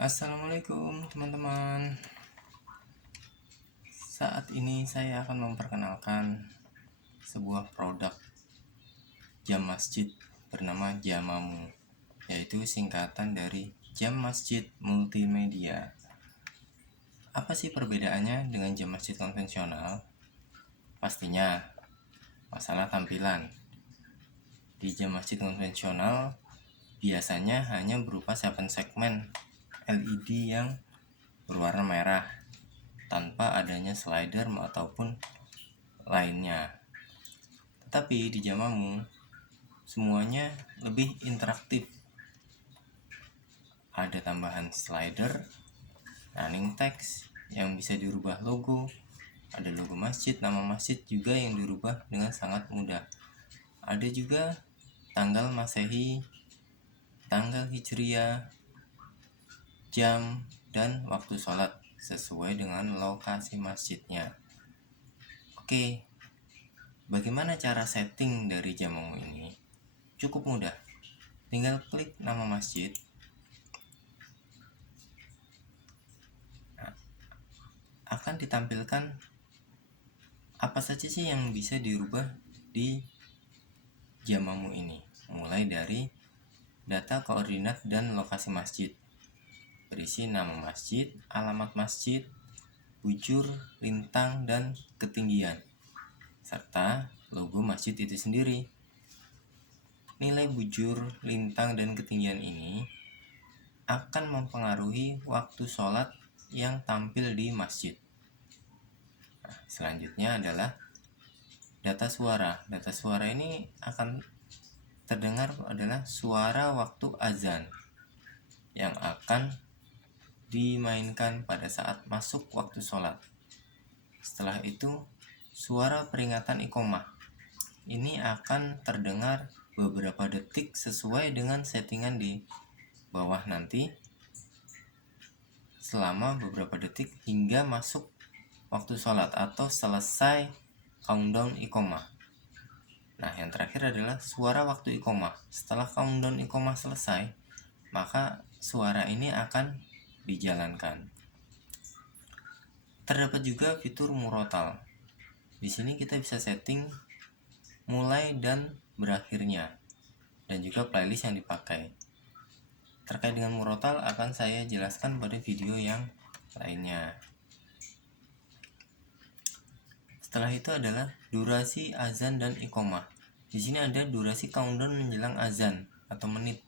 Assalamualaikum teman-teman. Saat ini saya akan memperkenalkan sebuah produk jam masjid bernama Jamamu, yaitu singkatan dari Jam Masjid Multimedia. Apa sih perbedaannya dengan jam masjid konvensional? Pastinya masalah tampilan. Di jam masjid konvensional biasanya hanya berupa 7 segmen LED yang berwarna merah tanpa adanya slider ataupun lainnya. Tetapi di Jamamu semuanya lebih interaktif. Ada tambahan slider, running text yang bisa dirubah logo, ada logo masjid, nama masjid juga yang dirubah dengan sangat mudah. Ada juga tanggal Masehi, tanggal Hijriah, jam, dan waktu sholat sesuai dengan lokasi masjidnya. Oke, bagaimana cara setting dari Jamamu ini? Cukup mudah. Tinggal klik nama masjid. Akan ditampilkan apa saja sih yang bisa dirubah di Jamamu ini. Mulai dari data koordinat dan lokasi masjid. Berisi nama masjid, alamat masjid, bujur, lintang, dan ketinggian, serta logo masjid itu sendiri. Nilai bujur, lintang, dan ketinggian ini akan mempengaruhi waktu sholat yang tampil di masjid. Selanjutnya adalah data suara. Data suara ini akan terdengar adalah suara waktu azan yang akan dimainkan pada saat masuk waktu sholat. Setelah itu suara peringatan iqomah ini akan terdengar beberapa detik sesuai dengan settingan di bawah nanti, selama beberapa detik hingga masuk waktu sholat atau selesai countdown iqomah. Nah, yang terakhir adalah suara waktu iqomah. Setelah countdown iqomah selesai, maka suara ini akan dijalankan. Terdapat juga fitur murotal. Di sini kita bisa setting mulai dan berakhirnya, dan juga playlist yang dipakai. Terkait dengan murotal akan saya jelaskan pada video yang lainnya. Setelah itu adalah durasi azan dan iqomah. Di sini ada durasi countdown menjelang azan atau menit.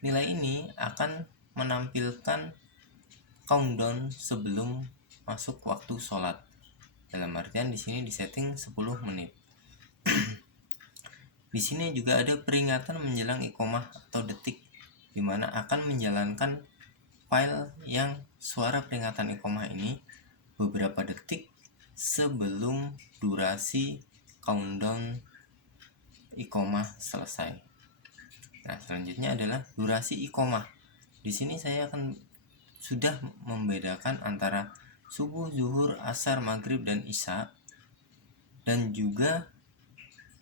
Nilai ini akan menampilkan countdown sebelum masuk waktu sholat. Dalam artian di sini disetting 10 menit. Di sini juga ada peringatan menjelang iqomah atau detik, di mana akan menjalankan file yang suara peringatan iqomah ini beberapa detik sebelum durasi countdown iqomah selesai. Nah, selanjutnya adalah durasi iqomah. Di sini saya akan sudah membedakan antara subuh, zuhur, asar, maghrib, dan isya, dan juga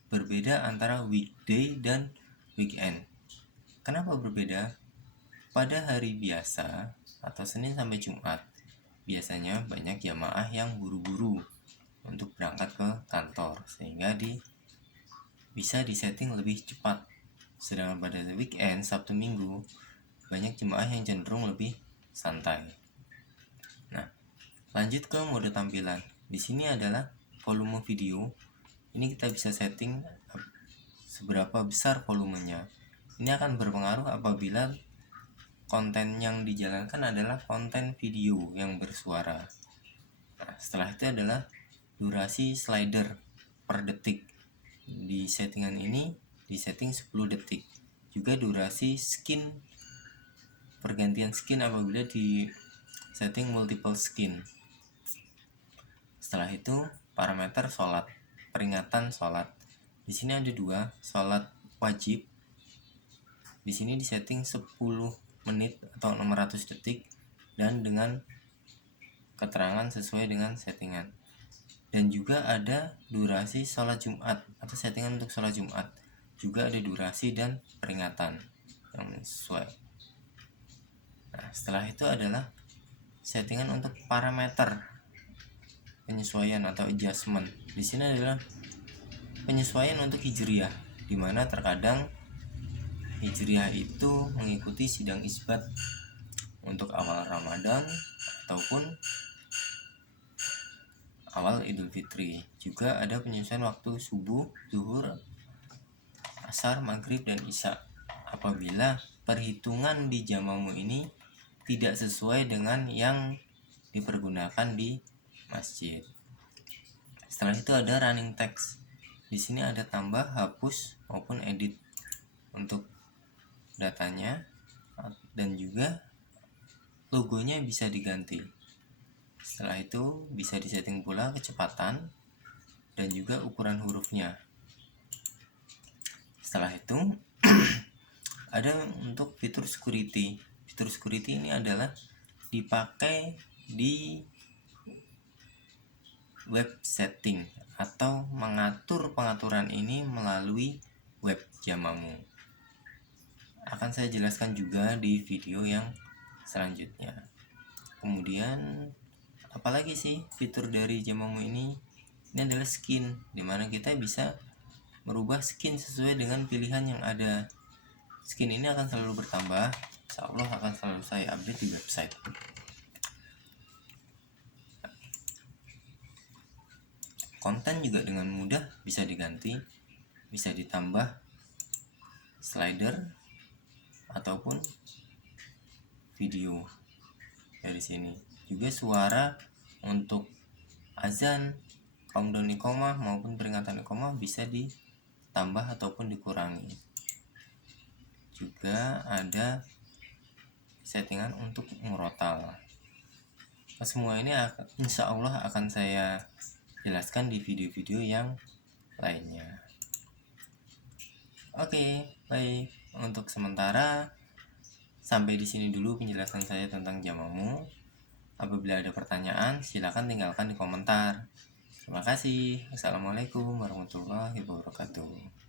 berbeda antara weekday dan weekend. Kenapa berbeda? Pada hari biasa atau Senin sampai Jumat, biasanya banyak jamaah yang buru-buru untuk berangkat ke kantor, sehingga bisa disetting lebih cepat. Sedangkan pada weekend, Sabtu Minggu, banyak jemaah yang cenderung lebih santai. Nah, lanjut ke mode tampilan. Di sini adalah volume video. Ini kita bisa setting seberapa besar volumenya. Ini akan berpengaruh apabila konten yang dijalankan adalah konten video yang bersuara. Nah, setelah itu adalah durasi slider per detik. Di settingan ini disetting 10 detik. Juga durasi skin, pergantian skin apabila di setting multiple skin. Setelah itu parameter sholat, peringatan sholat. Di sini ada 2, sholat wajib. Di sini disetting 10 menit atau 600 detik dan dengan keterangan sesuai dengan settingan. Dan juga ada durasi sholat Jumat atau settingan untuk sholat Jumat. Juga ada durasi dan peringatan yang sesuai. Nah, setelah itu adalah settingan untuk parameter penyesuaian atau adjustment. Di sini adalah penyesuaian untuk hijriyah, dimana terkadang hijriyah itu mengikuti sidang isbat untuk awal Ramadan ataupun awal Idul Fitri. Juga ada penyesuaian waktu subuh, zuhur, asar, maghrib, dan isya apabila perhitungan di jamamu ini tidak sesuai dengan yang dipergunakan di masjid. Setelah itu ada running text. Di sini ada tambah, hapus maupun edit untuk datanya, dan juga logonya bisa diganti. Setelah itu bisa disetting pula kecepatan dan juga ukuran hurufnya. Setelah itu ada untuk fitur security. Fitur security ini adalah dipakai di web setting atau mengatur pengaturan ini melalui web jamamu. Akan saya jelaskan juga di video yang selanjutnya. Kemudian apalagi sih fitur dari jamamu ini? Ini adalah skin, dimana kita bisa merubah skin sesuai dengan pilihan yang ada. Skin ini akan selalu bertambah, insya Allah akan selalu saya update di website. Konten juga dengan mudah bisa diganti, bisa ditambah slider ataupun video dari sini. Juga suara untuk azan, countdown iqomah maupun peringatan iqomah bisa ditambah ataupun dikurangi. Juga ada settingan untuk murotal. Semua ini insya Allah akan saya jelaskan di video-video yang lainnya. Oke, baik. Untuk sementara sampai di sini dulu penjelasan saya tentang jamamu. Apabila ada pertanyaan, silakan tinggalkan di komentar. Terima kasih. Assalamualaikum warahmatullahi wabarakatuh.